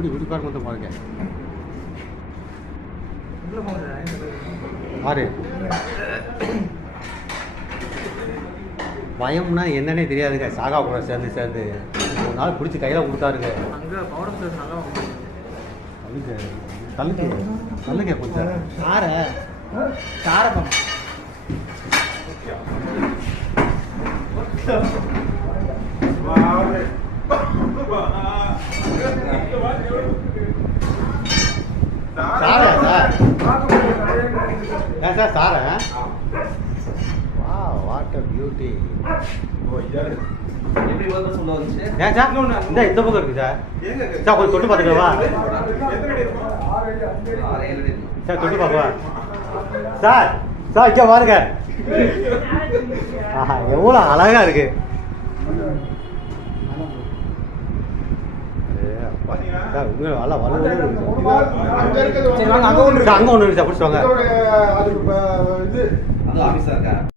எப்படி விடுக்கார் மட்டும் பாருங்க. ஆறு பயம்னா என்னன்னே தெரியாதுங்க. சாகா கூட சேர்ந்து ஒரு நாள் பிடிச்சி கையில் கொடுத்தாருங்க. தள்ளுங்க கொஞ்சம் சாரப்பம் சார் சாரா வா வாட் அ பியூட்டி. ஏன் சார் இந்த பக்கம் இருக்கு சார். சார் கொஞ்சம் தொட்டு பார்த்துக்கவா சார், தொட்டு பார்க்கவா சார். சார் இங்கே பாருங்க. ஆஹா எவ்வளோ அழகா இருக்கு. சார் உங்க நல்லா வளர்ந்து அங்கே ஒன்று இருக்கு சார், பிடிச்சி வாங்க.